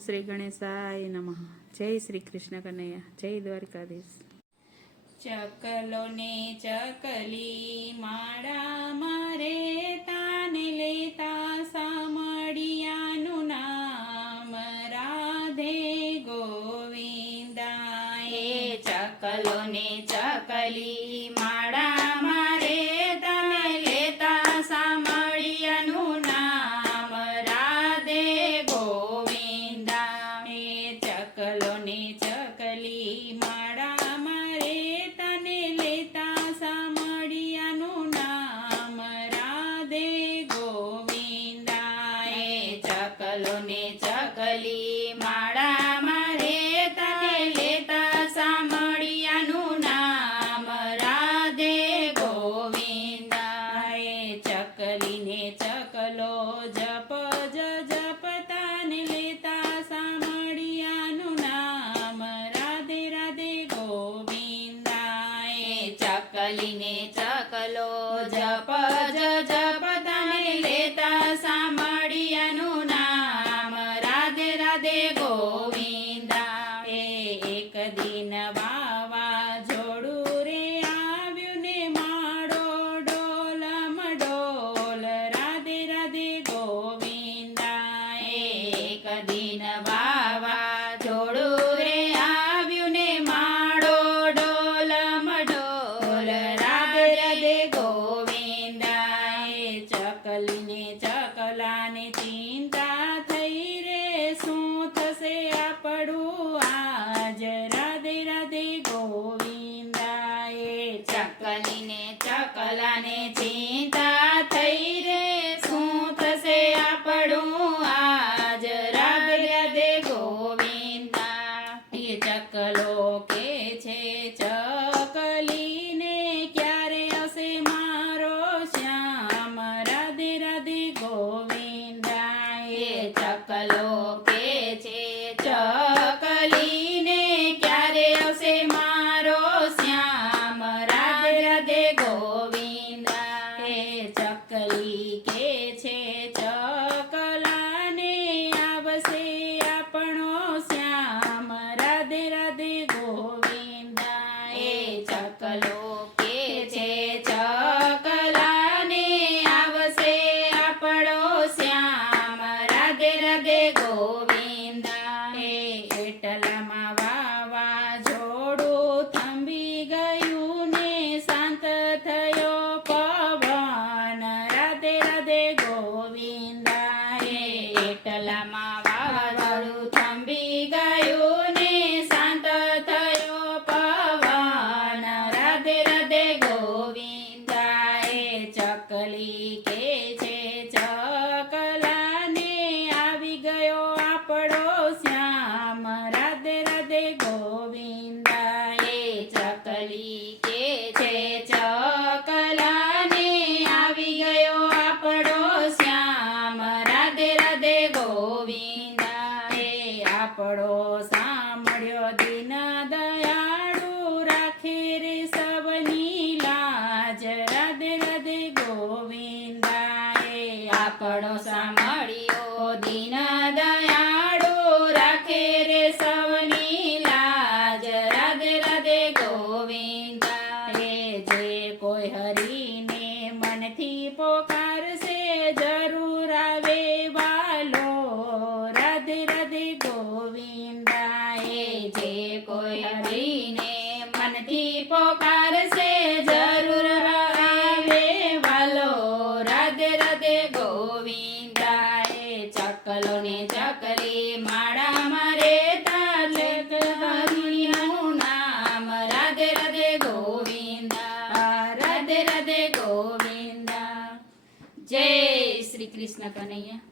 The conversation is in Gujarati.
શ્રી ગણેશાય નમઃ। જય શ્રી કૃષ્ણ કનૈયા, જય દ્વારકાધીશ। ચકલો ને ચકલી માળા મારે તાને લેતા સામળિયાનું નામ રાધે ગોવિંદાય। ચકલો ને ચકલી માળા મારે તાને લેતા સામળિયાનું નામ રાધે ગોવિંદાય। ચકલો ને ચકલી માળા મારે તને લેતા સામળિયાનું નામ રાધે ગોવિંદાય। ચકલો ને ચકલી માળા મારે તને લેતા સામળિયાનું નામ રાધે ગોવિંદાય। ચકલીને ચકલો જપ જપતા ને લેતા સામળિયાનું નામ રાધે રાધે ગોવિંદાય। ચકલીને ચકલો જપ જપતા ને લેતા સામળિયાનું નામ રાધે રાધે ગોવિંદાય। એક દિન વાવાઝોડું રે આવ્યું ને માળો ડોલમ ડોલ રાધે રાધે ગોવિંદાય। એક દિન વાવાઝોડું રે આવ્યું ને માળો ડોલમ ડોલ રાધે રાધે ગોવિંદાય। ચકલીને ચકલાને ચિંતા થઈ રે શું થશે આપણું આજ રાધે રાધે ગોવિંદાય। ચકલીને ચકલાને ચિંતા થઈ રે શું થશે આપણું આજ રાધે રાધે ગોવિંદાય। ચકલો કે છે ચકલીને ક્યારે હશે મારો શ્યામ રાધે રાધે ગોવિંદાય। ચકલો કે છે ચકલીને ક્યારે હશે મારો શ્યામ રાધે રાધે ગોવિંદાય। ચકલી કે છે ચકલાને આવશે આપણો શ્યામ રાધે રાધે ગોવિંદાય। ચકલો કે છે ચકલાને આવશે આપણો શ્યામ રાધે રાધે ગોવિંદાય। એટલામાં વાવાઝોડું થંભી ગયું ને શાંત થયો પવન રાધે રાધે ગોવિંદાય। એટલામાં વાવાઝોડું થંભી ગયું ને શાંત થયો પવન રાધે રાધે ગોવિંદાય। ચકલી કે છે ચકલાને આવી ગયો આપણો શ્યામ રાધે રાધે ગોવિંદાય। ચકલી કે છે ચકલાને આવી ગયો આપણો શ્યામ રાધે રાધે ગોવિંદાય। આપણો સાંભળ્યો દીન દયાળુ રાખે રે સવની લાજ રાધે રાધે ગોવિંદાય। આપણો સાંભળ્યો દીન દયાળુ રાખે રે સવની લાજ રાધે રાધે ગોવિંદાય। જે કોઈ હરીને મનથી પોકારશે જરૂર આવે વાલો રાધે રાધે ગોવિંદાય। જે કોઈ હરીને મનથી પોકારશે જરૂર આવે વાલો રાધે રાધે ગોવિંદાય। ચકલો ને ચકલી માળા મારે તાલે હરિનું નામ રાધે રાધે ગોવિંદા રાધે રાધે ગોવિંદા। જય શ્રી કૃષ્ણ કનૈયા।